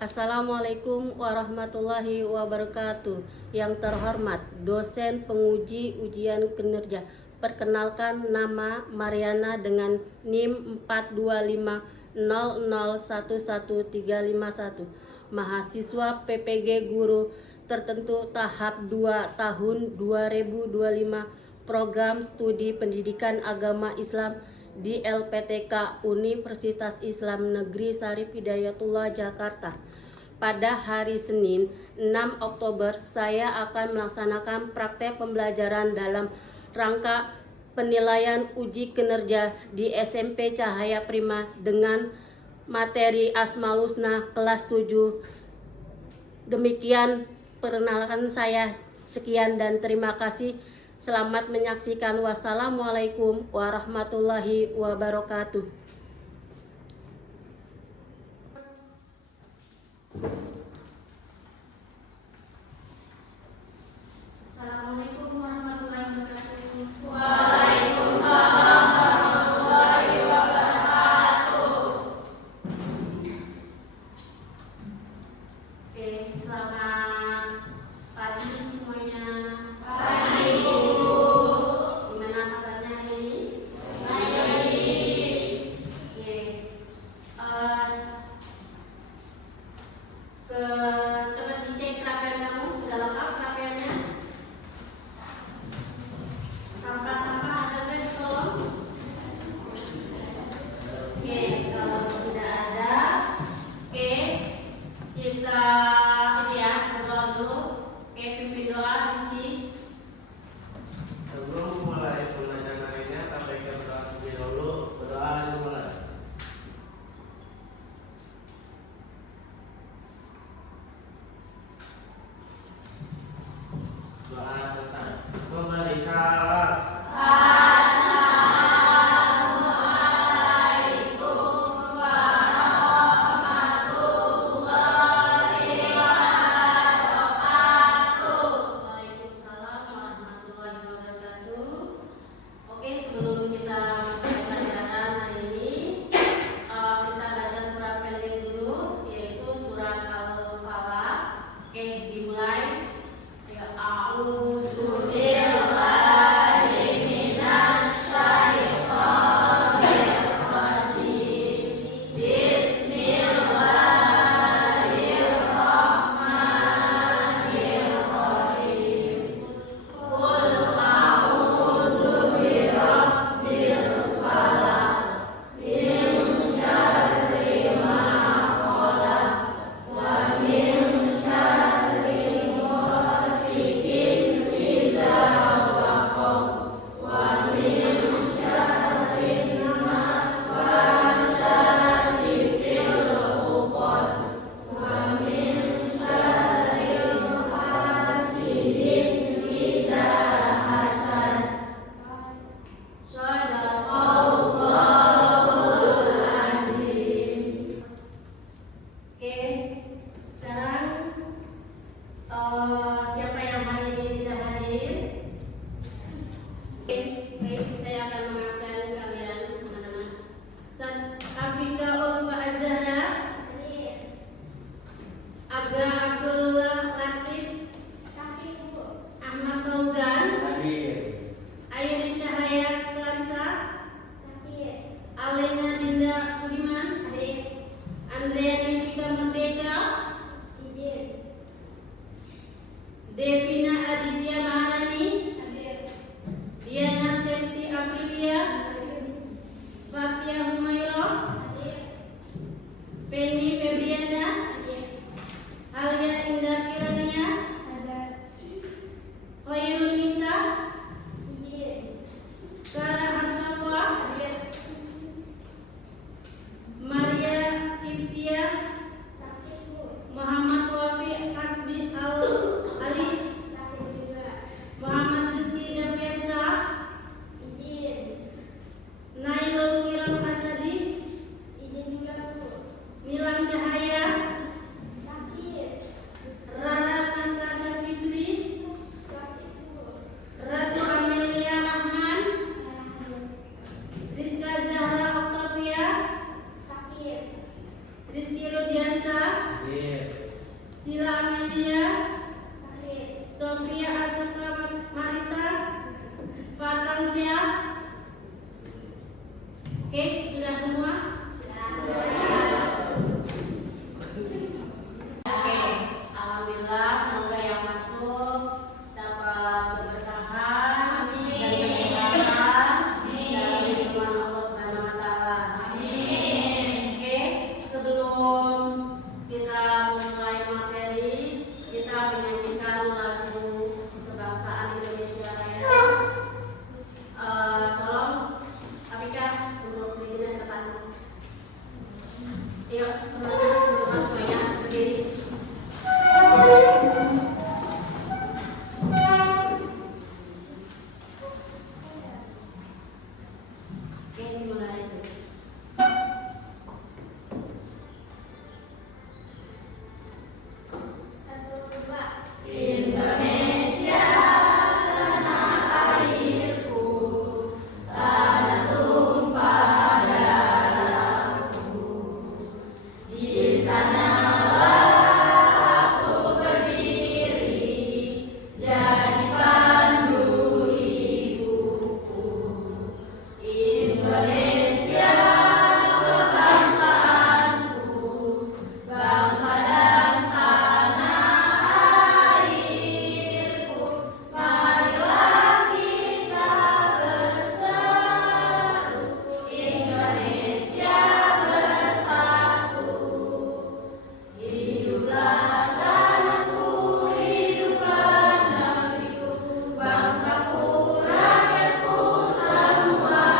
Assalamualaikum warahmatullahi wabarakatuh. Yang terhormat dosen penguji ujian kinerja, perkenalkan nama Mariana dengan NIM 42500111351, mahasiswa PPG Guru Tertentu tahap 2 tahun 2025, program studi pendidikan agama Islam di LPTK Universitas Islam Negeri Syarif Hidayatullah Jakarta. Pada hari Senin 6 Oktober saya akan melaksanakan praktek pembelajaran dalam rangka penilaian uji kinerja di SMP Cahaya Prima dengan materi Asmaul Husna kelas 7. Demikian perkenalan saya. Sekian dan terima kasih. Selamat menyaksikan. Wassalamualaikum warahmatullahi wabarakatuh. Assalamualaikum warahmatullahi wabarakatuh. Waalaikumsalam warahmatullahi wabarakatuh. Oke, selamat pagi semuanya. Pagi, Bu. Gimana kabarnya hari ini? Baik. Oke, coba dicek kerapian kamu sudah lengkap kerapiannya. Sampah-sampah ada nggak di kolong? Oke, kalau tidak ada, oke, kita ini ya berdoa dulu. Oke, pimpin doa Rizky. Sebelum mulai pembelajaran hari ini, kita berdoa terlebih dahulu. Berdoa dimulai. Doa selesai. Memberi salam. Assalamualaikum warahmatullahi wabarakatuh. Waalaikumsalam warahmatullahi wabarakatuh. Oke, sebelum kita mulai pelajaran hari ini, kita baca surat pendek dulu, yaitu surat Al-Falaq. Oke, dimulai. Ya, a'udzu Billahi minas syaitonir rajim. Bismillahirrahmanirrahim. Qul a'udzu birabbil falaq min syarri ma khalaq wa min syarri ghasiqin idza waqab wa min syarri naffasati fil 'uqad wa min syarri hasidin idza hasad. Shadaqallahul azim. Oke, sekarang siapa yang hari ini tidak hadir? Oke, baik, saya akan mengabsen kalian teman-teman. Afika Ulfa Azhara, Aga Abdullah Latif, Ahmad Fauzan, Hadir. Ayani Cahaya Clarissa, Alena Dinda Budiman, Andrea Nifika Merdeka, Devina Aditya Maharani, Diana Septi Aprilia, Fatia Humairah, Feni Febriana, Alia Indah Kirania, Khairul Nisa, Kara Ashrafah, Maria Iftia, Muhammad Wafi Hasbi Ali, Muhammad Rizki Dafiasa, Nailul Kiram Asadi, Nilam Cahaya, Rara Natasha Nurdiansa, Sila Amelia, Sofia Asaka Marita, Fatan Syah. Oke, sudah semua? Oke, alhamdulillah, semoga yang masuk dapat keberkahan dan kesehatan dari firman Allah Subhanahu wa taala. Oke, sebelum kita mulai materi, kita menyanyikan lagu kebangsaan Indonesia Raya. Tolong Apika untuk perizinan ke depan. Yuk, teman-teman untuk semuanya berdiri. Oke, dimulai. Indonesia tanah airku, tanah tumpah darahku. Di sanalah aku berdiri, jadi pandu ibuku. Indonesia kebangsaanku, bangsa dan tanah airku. Marilah kita berseru, Indonesia bersatu. Hiduplah tanahku, hiduplah negeriku, bangsaku, rakyatku semuanya.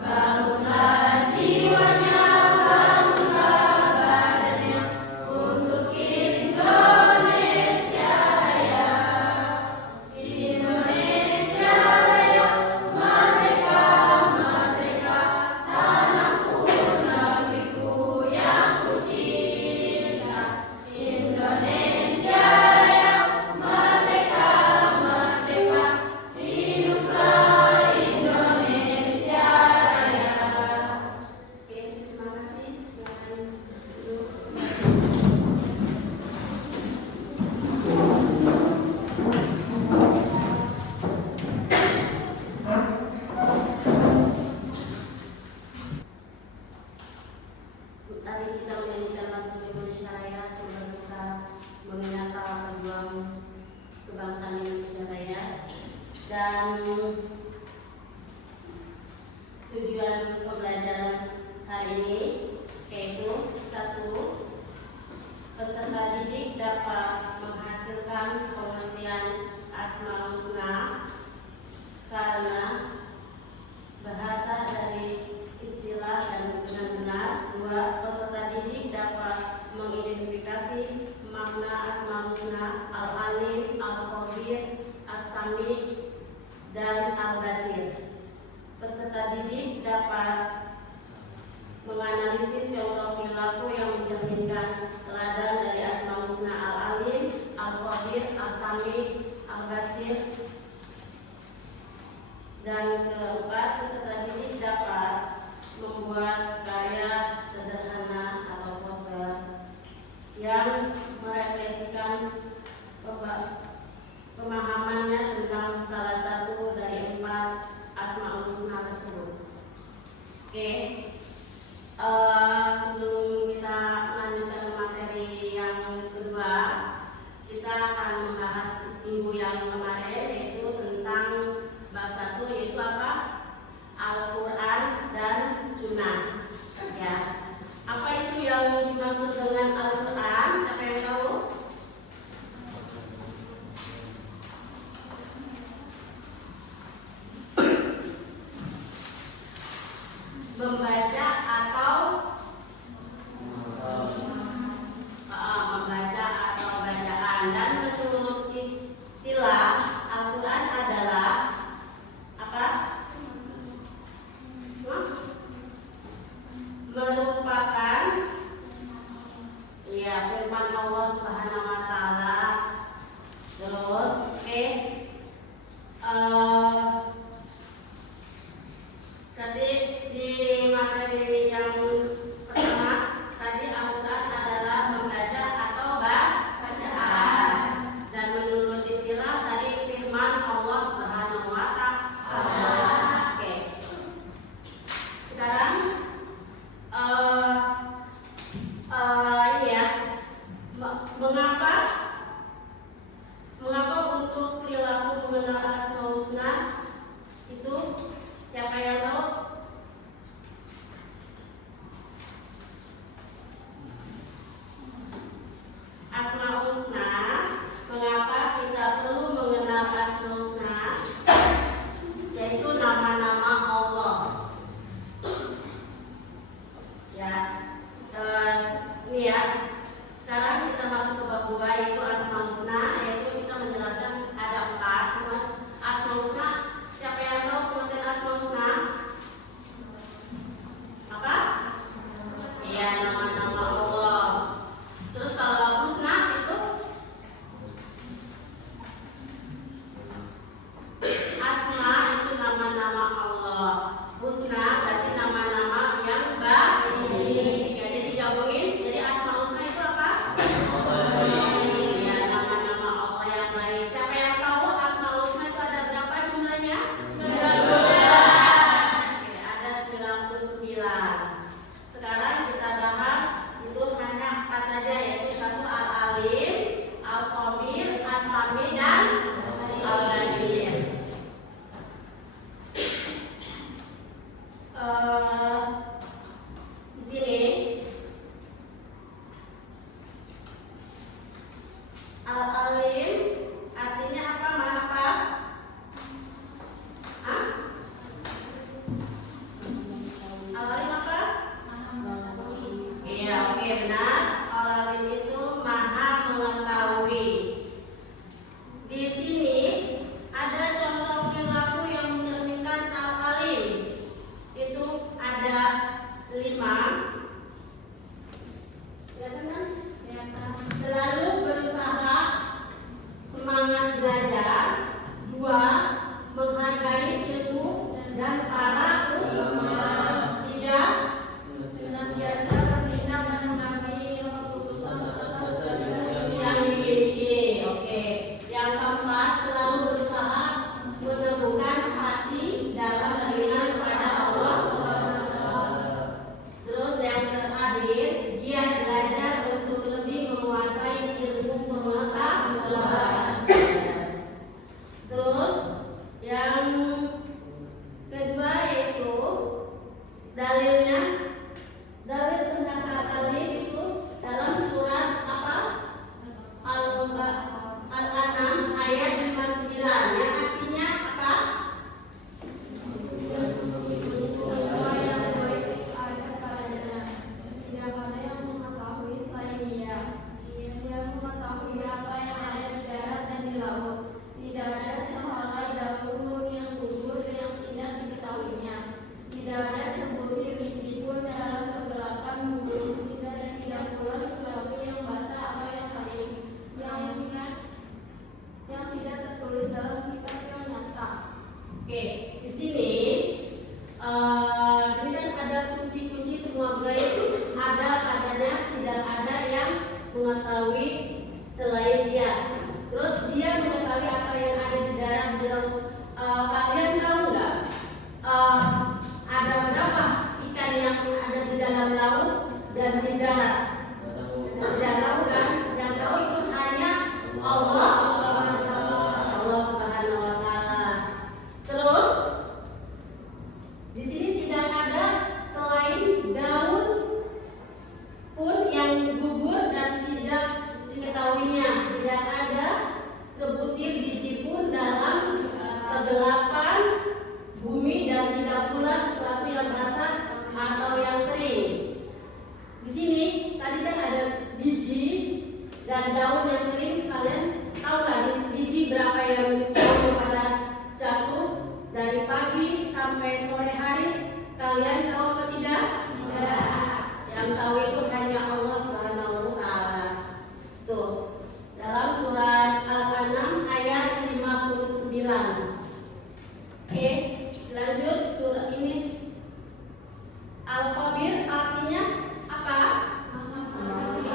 Bangunlah jiwanya, bangunlah badannya untuk Indonesia Raya. Indonesia Raya, merdeka, merdeka, tanahku, negeriku yang ku cinta. Indonesia Raya, merdeka, merdeka, hiduplah Indonesia Raya. Oke, terima kasih. Silakan duduk. Tadi kita menyanyikan lagu Indonesia Raya sebelum kita mengingat para pejuang kebangsaan Indonesia Raya. Dan tujuan pembelajaran hari ini yaitu 1. Peserta didik dapat menghasilkan pengertian Asmaul Husna karena bahasa dari istilah dan benar-benar. 2. Peserta didik dapat mengidentifikasi makna Asmaul Husna Al-Alim, Al-Khabir, As-Sami, dan Al-Basir. Peserta didik dapat menganalisis contoh perilaku yang mencerminkan teladan dari Asmaul Husna Al-Alim, Al-Khabir, As-Sami, Al-Basir. Dan 4. Peserta didik dapat membuat karya sederhana atau poster yang merefleksikan pemahamannya tentang salah satu dari 4 Asmaul Husna tersebut. Oke, sebelum kita lanjutkan ke materi yang kedua, kita akan membahas minggu yang kemarin yaitu tentang bab 1, yaitu apa? Al-Quran dan Sunnah. Ya, apa itu yang dimaksud dengan Al-Quran? Siapa yang tahu? Membaca atau membaca atau bacaan. Dan menurut istilah Al-Quran adalah apa? Merupakan benar, Al-Alim itu Maha Mengetahui. Di sini ada contoh perilaku yang mencerminkan Al-Alim. Itu ada 5. Kelihatan kan? Selalu berusaha, semangat belajar. 2. Menghargai ilmu dan para ulama. 3. Senantiasa membina menanggapi keputusan Yang dimiliki. Oke. Yang keempat, selalu berusaha meneguhkan hati dalam beriman kepada Allah SWT. Terus yang terakhir, giat belajar untuk lebih menguasai ilmu pengetahuan. Terus yang kedua yaitu dalilnya. Dalil tentang Al-Alim itu dalam surat apa? Al-An'am ayat 59, yang artinya apa? semua yang baik ada padanya. Tidak ada yang mengetahui selain Dia. Dia mengetahui apa yang ada di darat dan di laut. Tidak ada sehelai daun yang gugur yang tidak diketahuinya. Tidak ada sebutir biji pun dalam kegelapan bumi. Tidak pula sesuatu yang basah atau yang kering yang tidak tertulis dalam kitab yang nyata. Oke, di sini ini kan ada kunci-kunci semua gaib, ada padanya, tidak ada yang mengetahui selain Dia. Terus Dia mengetahui apa yang ada di darat, di laut. Kalian tahu nggak? Ada berapa ikan yang ada di dalam laut dan di darat? Tidak tahu kan? Yang tahu itu hanya Allah Subhanahu wa Ta'ala. Terus di sini tidak ada selain daun pun yang gugur dan tidak diketahuinya. Tidak ada sebutir biji pun dalam kegelapan bumi dan tidak pula sesuatu yang basah atau yang kering. Di sini tadi kan ada biji dan daun yang kering. Kalian tahu nggak biji berapa yang pada jatuh dari pagi sampai sore hari? Kalian tahu atau tidak? Tidak. Yang tahu itu hanya Allah Subhanahu wa Ta'ala. Tuh, dalam surat Al-An'am ayat 59. Oke, lanjut surat ini. Al-Khabir artinya apa?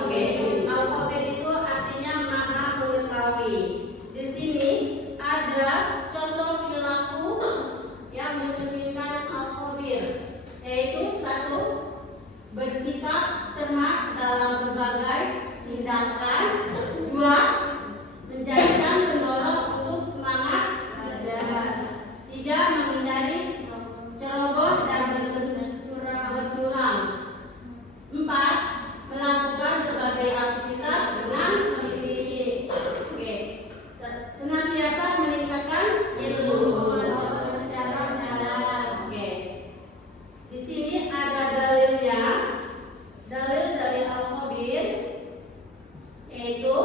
Oke, Al-Khabir itu artinya Maha Mengetahui. Di sini ada contoh perilaku yang mencerminkan Al-Khabir, yaitu 1. Bersikap cermat dalam berbagai tindakan. 2. Menjadikan pendorong untuk semangat belajar. 3. Menghindari ceroboh dan bercurang. 4. Melakukan berbagai aktivitas dengan teliti. Oke. Senantiasa meningkatkan ilmu secara mendalam. Oke. Di sini ada dalilnya. Dalil dari Al-Khabir yaitu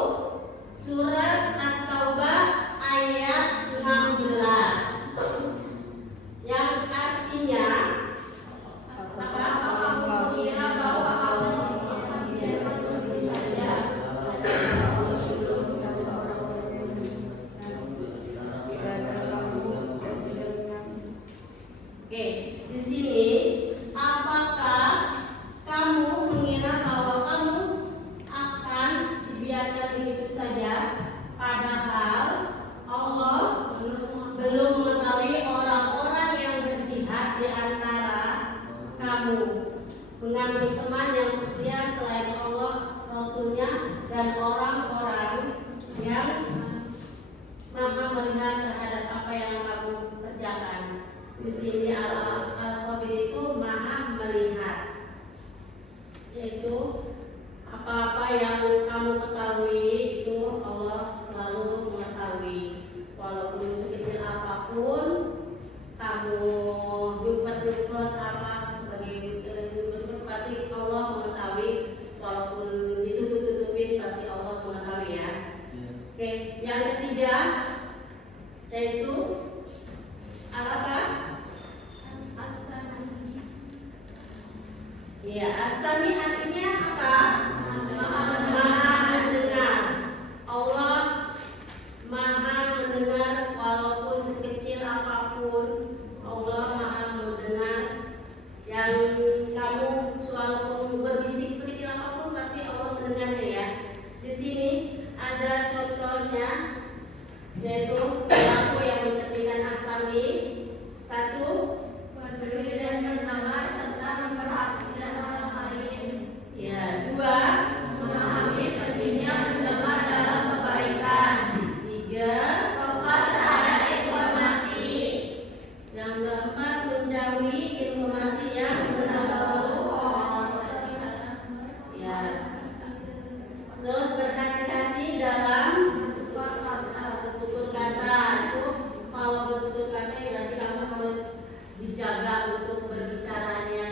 Terus berhati-hati dalam bertutur kata. Itu kalau bertutur kata berarti kamu harus dijaga untuk berbicaranya,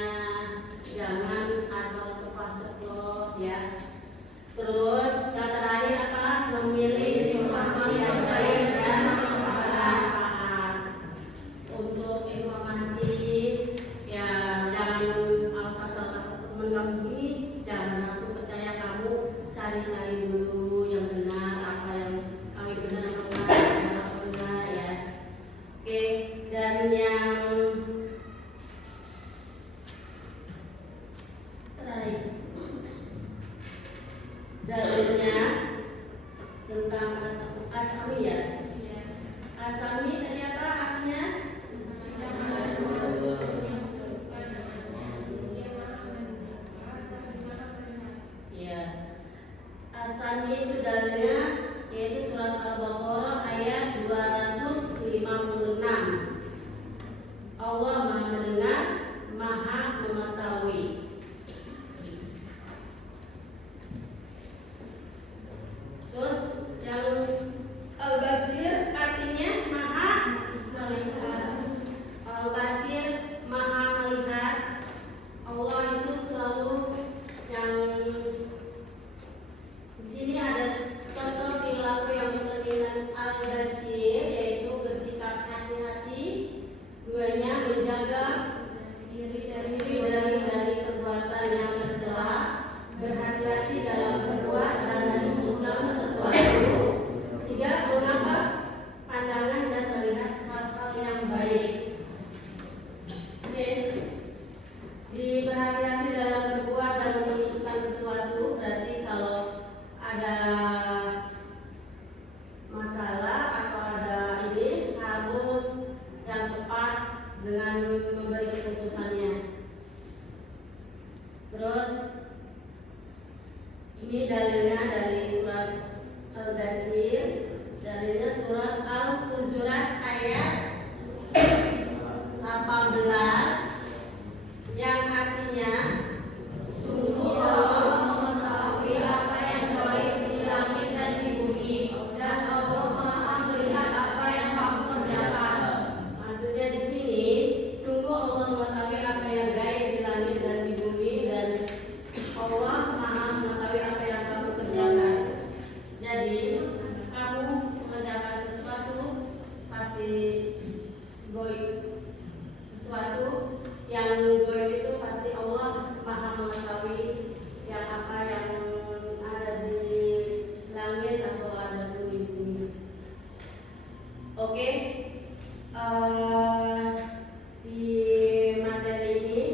jangan asal ceplos-ceplos ya. Terus yang terakhir apa? Memilih informasi yang baik dan bermanfaat. Untuk informasi ya jangan asal teman kamu ini jangan langsung percaya, kamu cari-cari dulu yang benar, apa yang kami benar apa benar ya. Oke, dan yang terakhir dalilnya tentang asami ya. Asami tadi apa artinya? Ya, asami itu dalilnya yaitu surat Al-Baqarah ayat 256. Allah Maha Mendengar, Maha Mengetahui. Terus yang Al-Basir artinya Maha Melihat. Al-Basir Maha Melihat. Allah itu selalu yang di sini ada contoh perilaku yang berkaitan Al-Basir yaitu bersikap hati-hati, duanya menjaga diri dari perbuatan yang tercela, berhati-hati dalam berbuat dan memutuskan sesuatu. 3. Mengapa pandangan dan melihat hal-hal yang baik. Oke. Di berhati-hati dalam berbuat dan memutuskan sesuatu berarti kalau ada masalah atau ada ini harus yang tepat dengan memberi keputusannya. Terus ini dalilnya dari surat Al-Basir, dalilnya surat Al-Hujurat ayat 18 yang artinya sungguh Allah mengetahui apa yang gaib di langit dan di bumi, dan Allah Maha melihat apa yang kamu kerjakan. Maksudnya di sini sungguh Allah mengetahui apa yang gaib di langit dan di bumi, dan Allah Maha mengetahui apa yang kamu kerjakan. Jadi kamu mengerjakan sesuatu pasti gaib. Sesuatu yang gaib itu pasti Allah Maha mengetahui yang apa yang ada di langit atau ada di bumi. Oke, di materi ini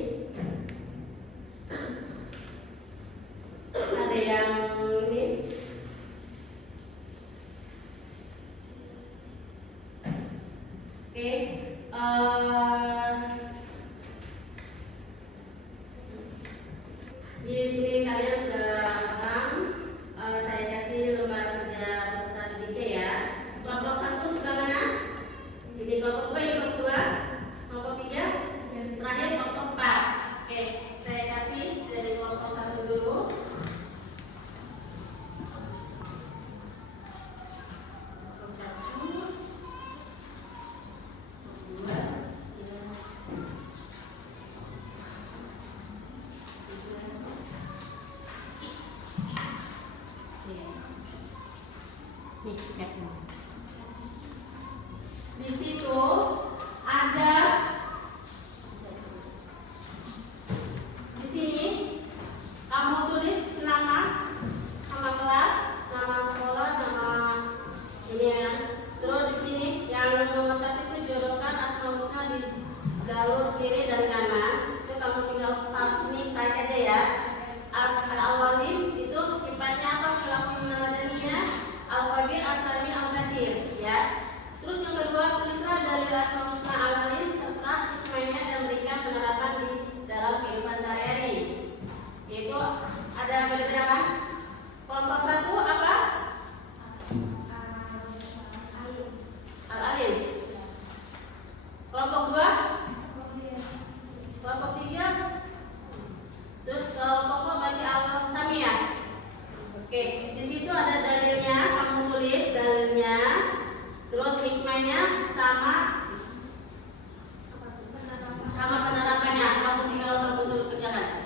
ada yang ini. Oke, di sini kalian sudah paham. Saya kasih lembar kerja peserta didiknya ya. Kelompok 1 sudah mana? Ini kelompok 2, ini kelompok 2, kelompok 3, terakhir kelompok 4. Oke, saya kasih dari kelompok 1 dulu. Di situ ada di sini kamu tulis nama kelas, nama sekolah, nama ini ya. Terus di sini yang nomor 1 itu jodohkan asmaul husna di jalur kiri dan kanan. Itu kamu tinggal ini type aja ya. Al-Awalim itu sifatnya apa, perilaku meneladaninya, Al-Khabir, As-Sami, Al-Basir ya. Terus yang kedua, tulislah dari asmaul husna al-alim serta hikmahnya dan berikan penerapan di dalam kehidupan sehari-hari. Yaitu ada beberapa. Kelompok 1 apa? Al-alim. Kelompok 2? Kelompok 3? Terus kelompok berarti al-samiyah. Oke. Terus hikmahnya sama penerapannya. Kamu tinggal dulu kerjakan.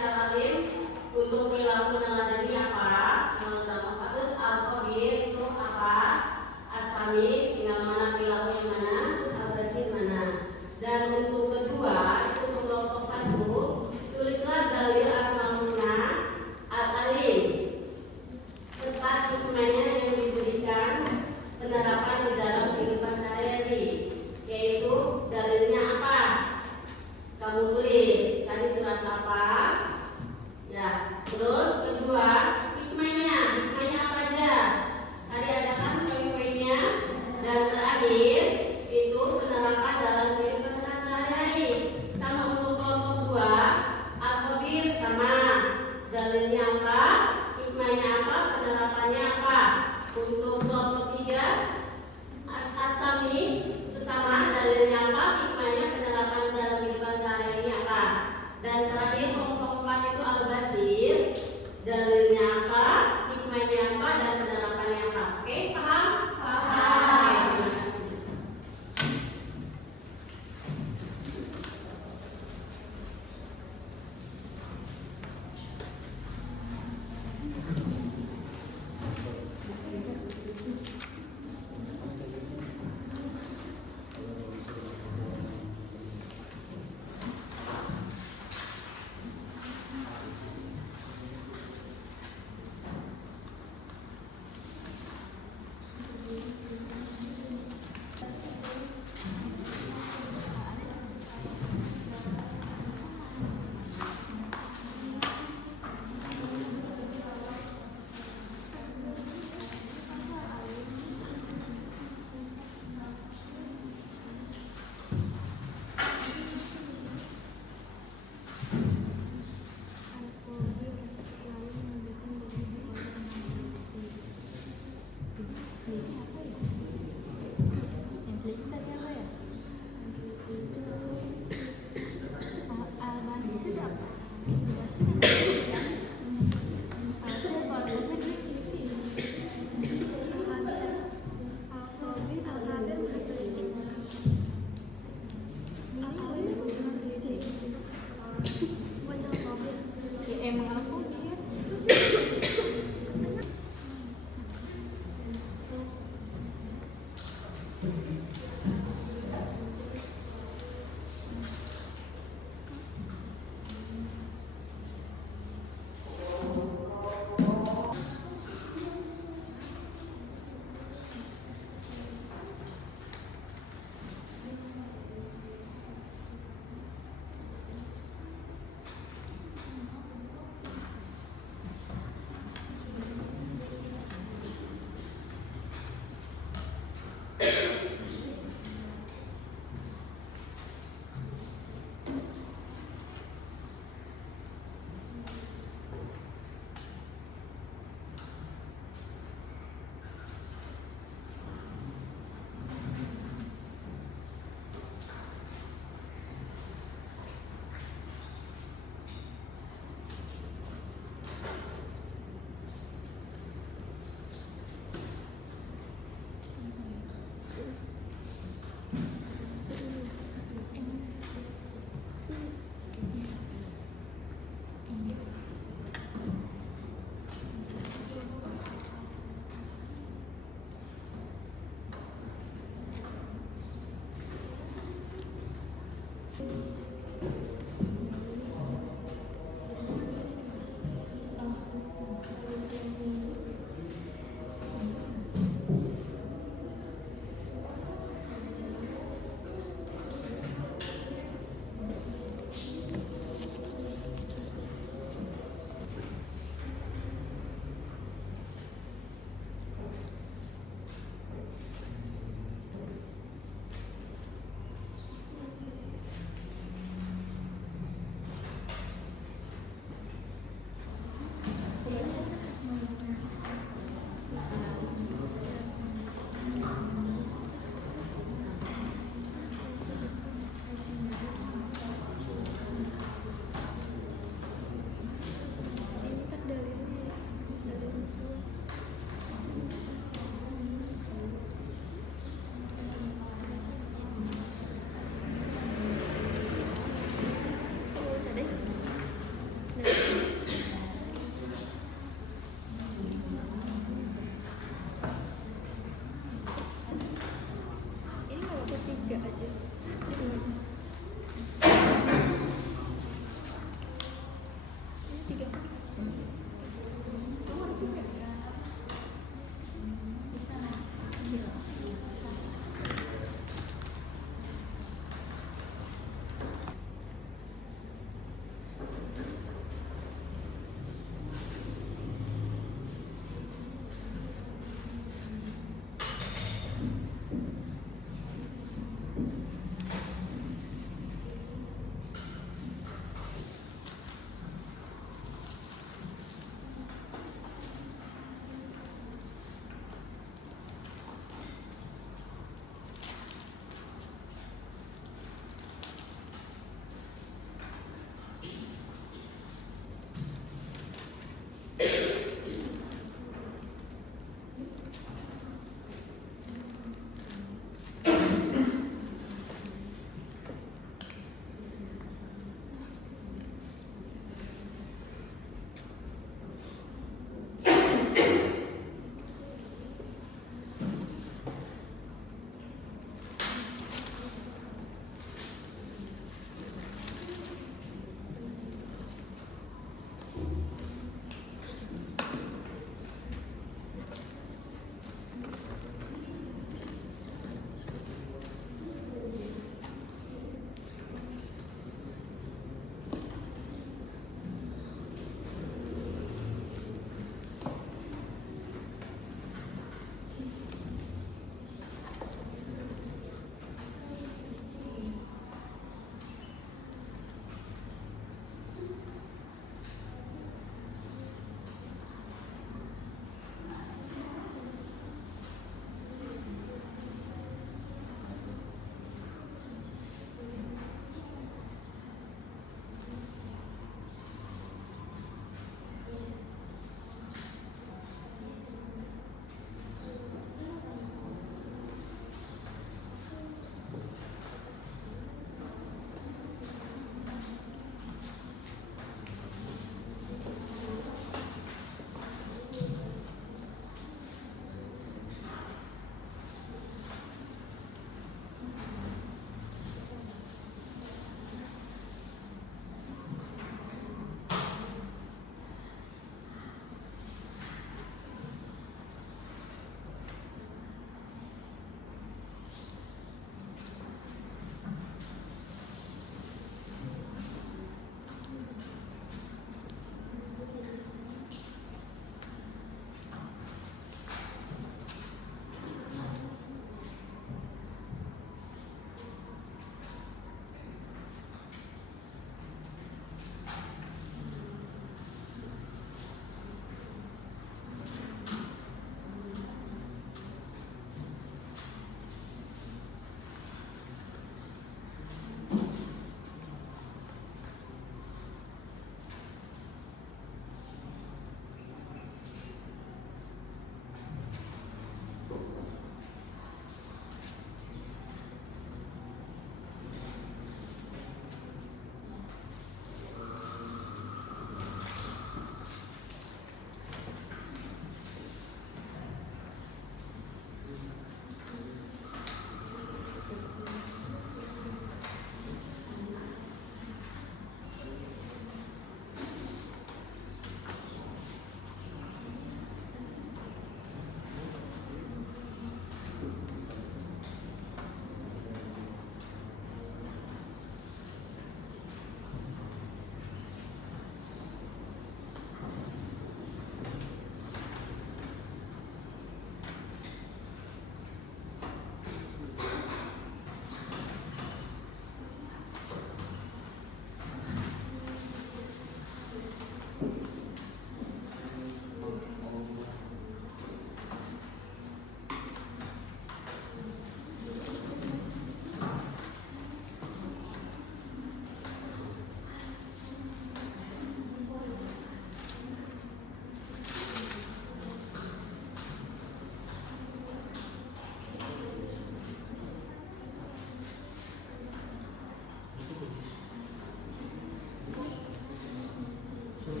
Itu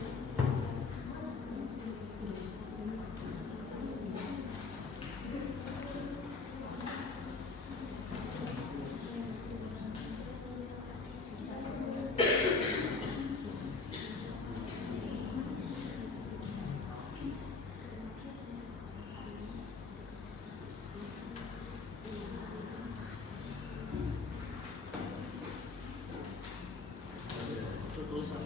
tulisan.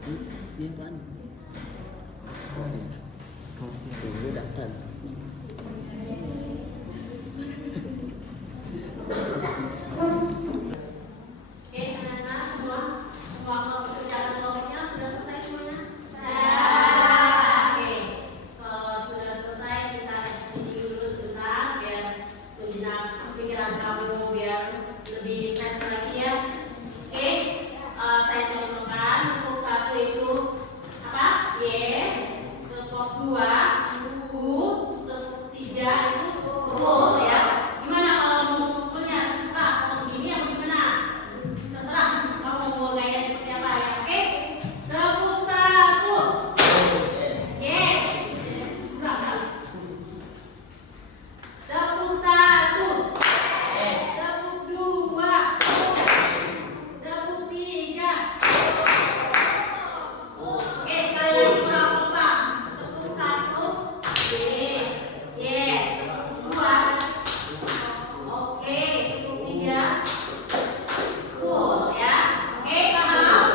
Iya kan? Tunggu datang. Oke, anak-anak semua pekerjaan kelompoknya sudah selesai semuanya? Oke, kalau sudah selesai kita review dulu sebentar biar menjenak pikiran kamu biar lebih fresh lagi ya. Oke, saya contohkan untuk satu itu apa? Yes. Untuk dua, bu. Untuk tiga itu cool ya. Gimana kalau mau mengukurnya? Terserah mau segini atau gimana? Terserah kamu mau gaya seperti apa ya. Oke, tepuk satu. Yes. Berapa? Tepuk satu. Tepuk dua. Tepuk tiga. Oke, sekali lagi kurang kompak. Tepuk satu. Yes. Tepuk dua. Oke, tepuk tiga. Cool ya. Oke, paham?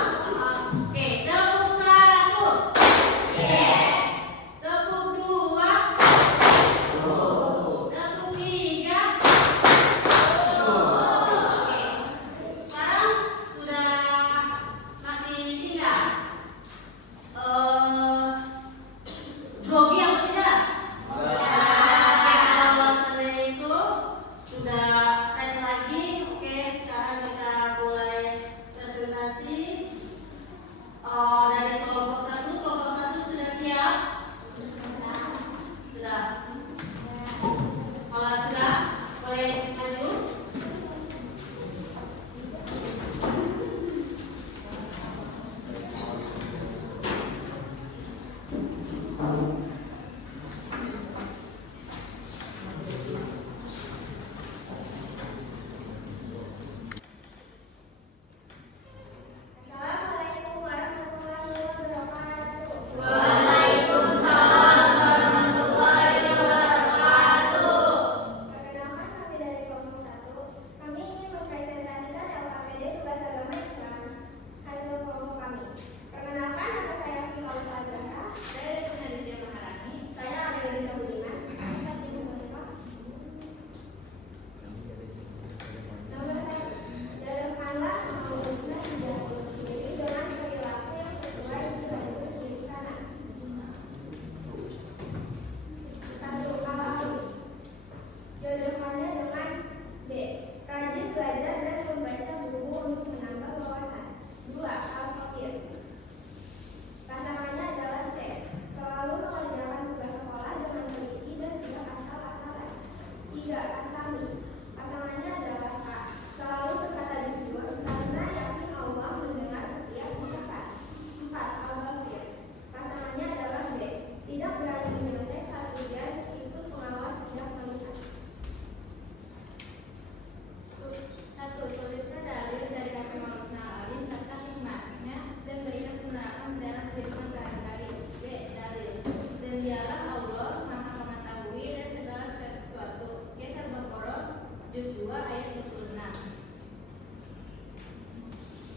Oke, tepuk satu. Yes. Tepuk dua. Tepuk tiga. Oke. Sekarang sudah masih ini nggak? Grogi apa tidak? Oke, kalau seandainya itu sudah fresh lagi, oke, sekarang kita mulai presentasi. Dari kelompok satu sudah siap? Sudah. Kalau sudah, boleh maju. Assalamualaikum warahmatullahi wabarakatuh. Waalaikumsalam warahmatullahi wabarakatuh. Perkenalkan kami dari kelompok 1. Kami ingin mempresentasikan LKPD tugas agama Islam hasil kelompok kami. Perkenalkan, nama saya Fikal Zahra. Saya Nadia Maharani. Saya Adelia Budiman. Nomor 1. Jadikanlah semua muslim menjadi diri dengan perilaku yang sesuai di lajur kiri kanan. 1. Al-Alim. Jodohkannya dengan B. Rajin belajar dan membaca buku untuk menambah wawasan. 2. Al-Fakir. Pasangannya adalah C. Selalu mengerjakan tugas sekolah dengan teliti dan tidak asal-asalan. 3. Asami. Pasangannya adalah K. Selalu berkata jujur karena yakin Allah mendengar setiap ucapan. 4. Al-Basir. Pasangannya adalah B. Tidak berani menyontek saat ujian meskipun pengawas tidak melihat. 1. Tuliskan dalil dari Hasanul Husna Alim serta hikmahnya dan berikan penerapan dalam kehidupan sehari-hari. B. Dalil. Dan dialah Allah Maha Mengetahui dan segala sesuatu. Yaitu Al-Baqarah juz 2 ayat 26.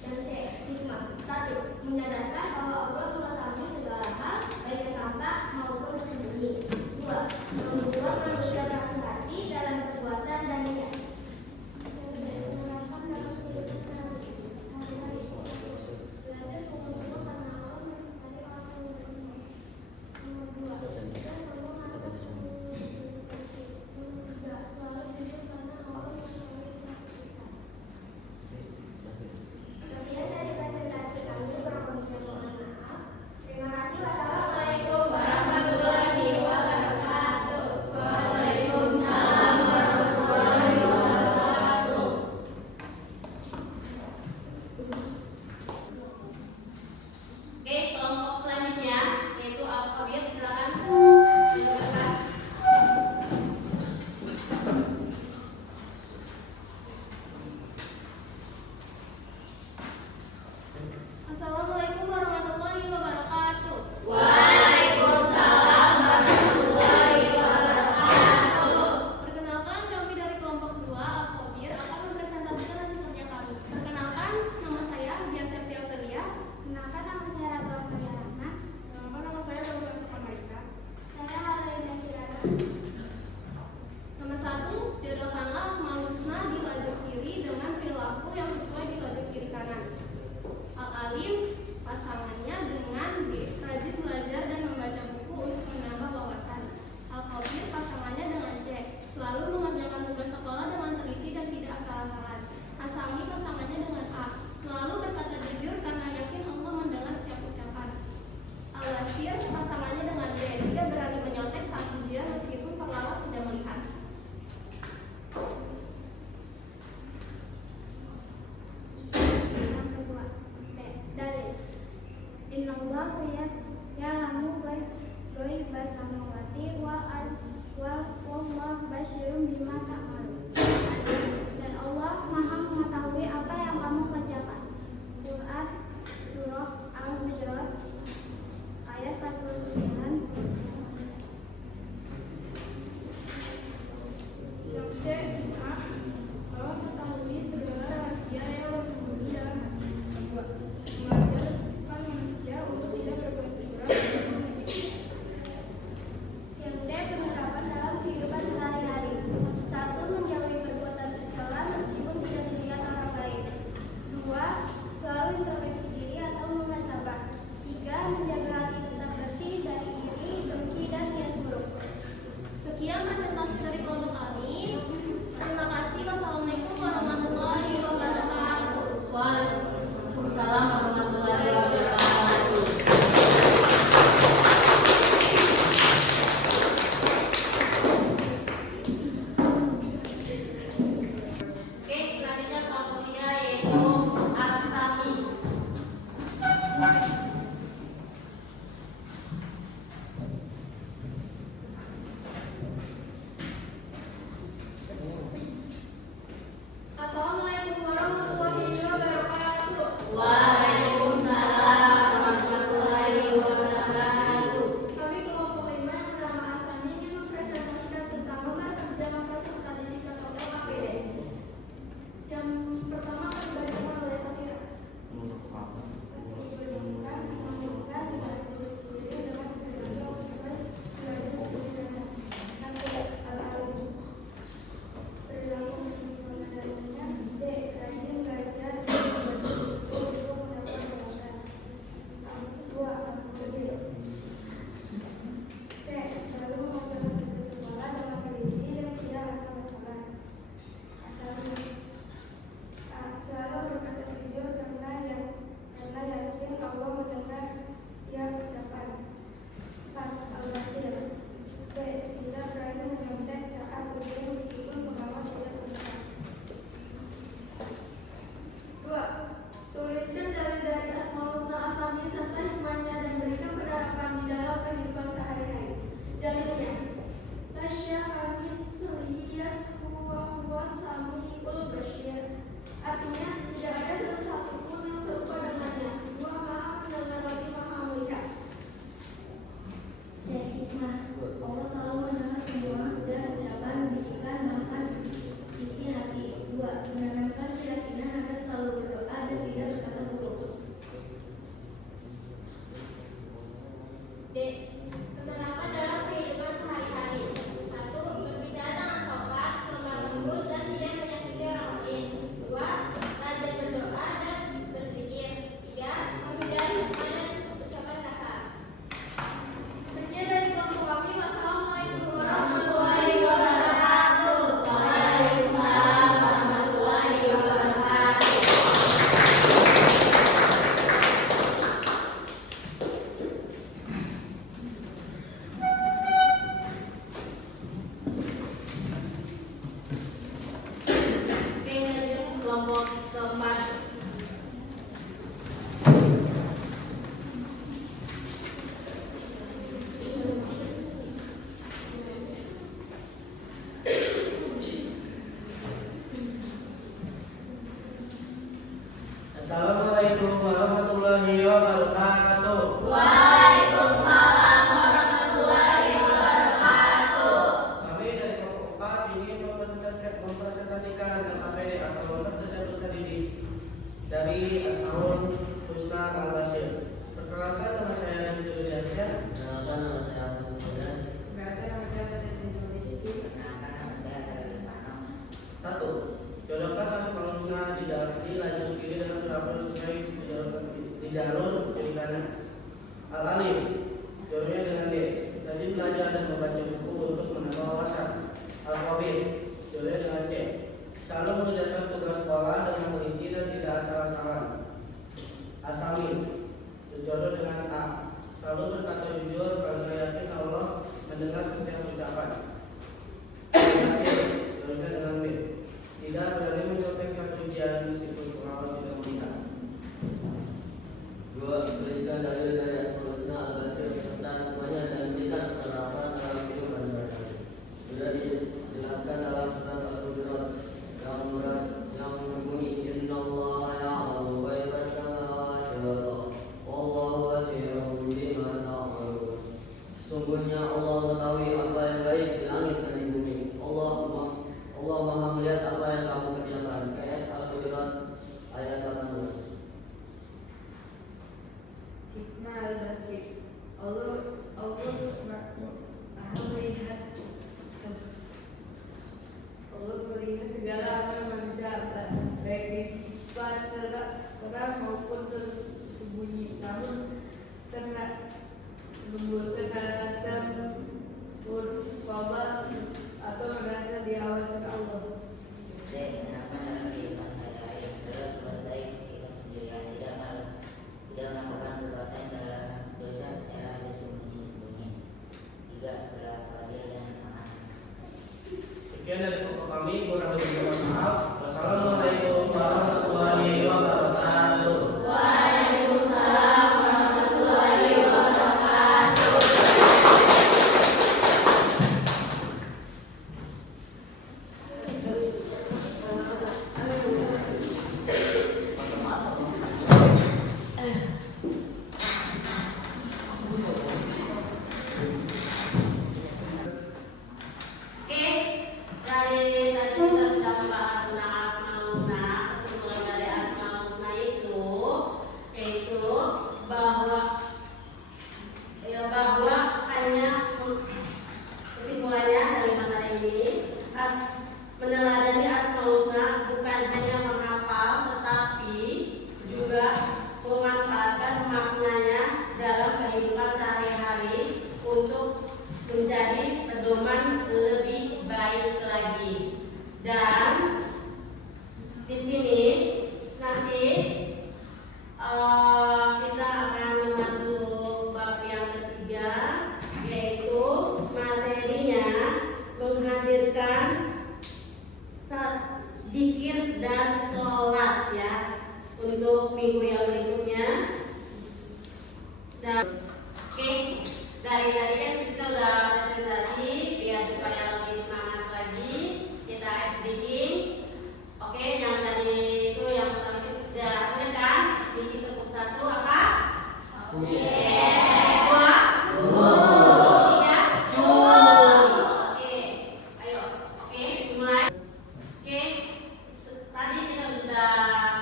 Dan C. Hikmah. 1. Menyadarkan bahwa Allah mengetahui segala hal, baik yang tampak maupun tersembunyi. 2. Membuat manusia berhati-hati dalam perbuatan dan niat. Menerapkan dalam kehidupan sehari-hari. Belajar sungguh-sungguh karena Allah mencintai orang yang bersungguh. Nomor 2. Kita semua harus bersungguh-sungguh. Nomor 3. Selalu jujur karena Allah mengetahui setiap kita. Sekian dari presentasi kami, kurang lebihnya mohon maaf. Terima kasih. Wassalamualaikum warahmatullahi wabarakatuh. Waalaikumsalam warahmatullahi wabarakatuh. Oke, kelompok selanjutnya yaitu Al-Fakir, silakan. Silakan. Assalamualaikum warahmatullahi wabarakatuh. Waalaikumsalam warahmatullahi wabarakatuh. Perkenalkan, kami dari kelompok 2 Al-Fakir akan mempresentasikan hasil kerja kami. Perkenalkan, nama saya Dian Septia Aurelia. Perkenalkan, nama saya Rata Inallahu ya'lamu ghaiba samawati wal ardh wallahu basyirun bima ta'malun. Dan Allah Maha mengetahui apa yang kamu kerjakan. Quran Surah Al-Hujurat ayat 49. Yang C. Allah mengetahui segala rahasia yang tersembunyi dalam hati. Kedua, mengajarkan manusia untuk tidak berbuat curang dan mengeji. Yang D. Penerapan dalam kehidupan sehari-hari. 1. Menjauhi perbuatan tercela meskipun tidak dilihat orang lain. 2. Selalu introspeksi diri atau muhasabah. 3. Menjaga hati tetap bersih dari iri, dengki, dan niat buruk. Sekian presentasi dari kelompok kami. Terima kasih. Wassalamualaikum warahmatullahi wabarakatuh. Waalaikumsalam warahmatullahi wabarakatuh. Oke, selanjutnya kelompok 3 yaitu As-Sami. Assalamualaikum warahmatullahi wabarakatuh. Waalaikumsalam warahmatullahi wabarakatuh. Kami kelompok 5 yang bernama Asami ingin mempresentasikan tentang lembar kerja mata serta didikan atau LKPD. Yang pertama akan dibacakan oleh Safira. Diberikan memutuskan dengan diri dengan berbagai ucapan al-alim. Perilaku mengenalinya. D. Rajin belajar untuk mendapat pelajaran. 2. Adil. C. Selalu mengajarkan ke sekolah dalam teliti dan tidak asal-asalan. Selalu berkata jujur karena yakin Allah mendengar setiap ucapan. 4. Al-Basir. D. Tidak berani menyontek saat ujian meskipun pengawas tidak benar. 2. Tuliskan dari Asmaul Husna Asami serta hikmahnya dan berikan penerapan di dalam kehidupan sehari-hari. Dalilnya, Tasya Hamis Seliyas huwa Samiul Basyir. Artinya, tidak ada satu pun yang serupa dengannya. Dua maha mendengar lagi maha melihat. C. Hikmah. Allah selalu mendengar semua dan ucapan, bisikan, bahkan isi hati. 2. Menanamkan keyakinan agar selalu berdoa dan tidak berkata buruk. D. Penerapan dalam kehidupan sehari-hari. 1. Berbicara dengan sopan, lemah lembut, dan tidak menyakiti orang lain. 2. Rajin berdoa dan berzikir. 3. Menghindari makanan ucapan kasar. Sekian dari kelompok kami. Wassalamualaikum warahmatullahi wabarakatuh. Waalaikumsalam warahmatullahi wabarakatuh. Oke, lanjut kelompok keempat. Assalamualaikum warahmatullahi wabarakatuh. Waalaikumsalam warahmatullahi wabarakatuh. Kami dari kelompok 4 ingin mempresentasikan LKPD atau lembar kerja peserta didik dari Asmaul Husna Al-Basyir. Perkenalkan, nama saya Rizky Widiansyah. Kenalkan, nama saya Abdul Mudan. Perkenalkan, nama saya Fadil Rizky. Perkenalkan, nama saya Adalah Tanam. 1. Jodohkan Asmaul Husna di lajur kiri dengan berapa sesuai di jalur kiri kanan. Al-Alim. Jodohnya dengan D. Rajin belajar dan membaca buku untuk menambah wawasan. Al-Khabir. Jodohnya dengan C. Selalu mengerjakan tugas sekolah dengan teliti dan tidak asal-asalan. Asami. Berjodoh dengan A. Selalu berkata jujur karena yakin Allah mendengar setiap ucapan. Al-Basir. Jodohnya dengan B. Tidak berani mencontek suatu ujian meskipun pengawas tidak melihat. Dua, tuliskan dalil dari Asmaul Husna Al-Basir serta namanya dan berikan penerapan dalam kehidupan mereka. Sudah dijelaskan dalam surat Al-Hujurat yang berbunyi Innallaha ya'lamu ghaibas samawati wal ardh wallahu basirun bima ta'malun. Sesungguhnya Allah mengetahui apa yang baik di langit dan di bumi. Allah Maha melihat apa yang kamu kerjakan. KS Al-Hujurat ayat 18. Hikmah al-basir. Allah melihat segala amal manusia baik di terang maupun tersembunyi. Namun merasa berwabah atau merasa diawasi Allah. Kenapa dalam kehidupan sehari-hari adalah berbuat baik meskipun sendirian, tidak melakukan perbuatan dalam dosa secara bersembunyi-sembunyi. Tiga, berlaku adil dan amanah. Sekian dari pokok kami, kurang lebih mohon maaf. Wassalamualaikum warahmatullahi wabarakatuh. Waalaikumsalam warahmatullahi wabarakatuh. Oke, dari tadi kita sudah membahas tentang Asmaul Husna. Kesimpulan dari Asmaul Husna itu yaitu bahwa hanya kesimpulannya dari materi ini meneladani Asmaul Husna bukan hanya menghafal tetapi juga memanfaatkan maknanya dalam kehidupan sehari-hari untuk menjadi pedoman lebih baik lagi. Dan di sini nanti kita akan masuk bab yang ketiga, yaitu materinya menghadirkan zikir dan sholat ya untuk minggu yang berikutnya. Dan oke, dari tadi kan kita udah presentasi biar supaya lebih semangat lagi kita speaking. Oke, yang tadi itu yang pertama itu udah ingat kan? Speaking terus satu apa? Dua, tiga, oke, ayo, oke, mulai. Oke, tadi kita sudah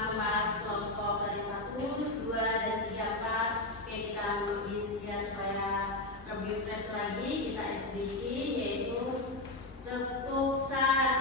membahas kelompok dari 1, 2, dan 3, 4. Oke, kita lebih biar supaya lebih fresh lagi kita SBK, yaitu tepuk saat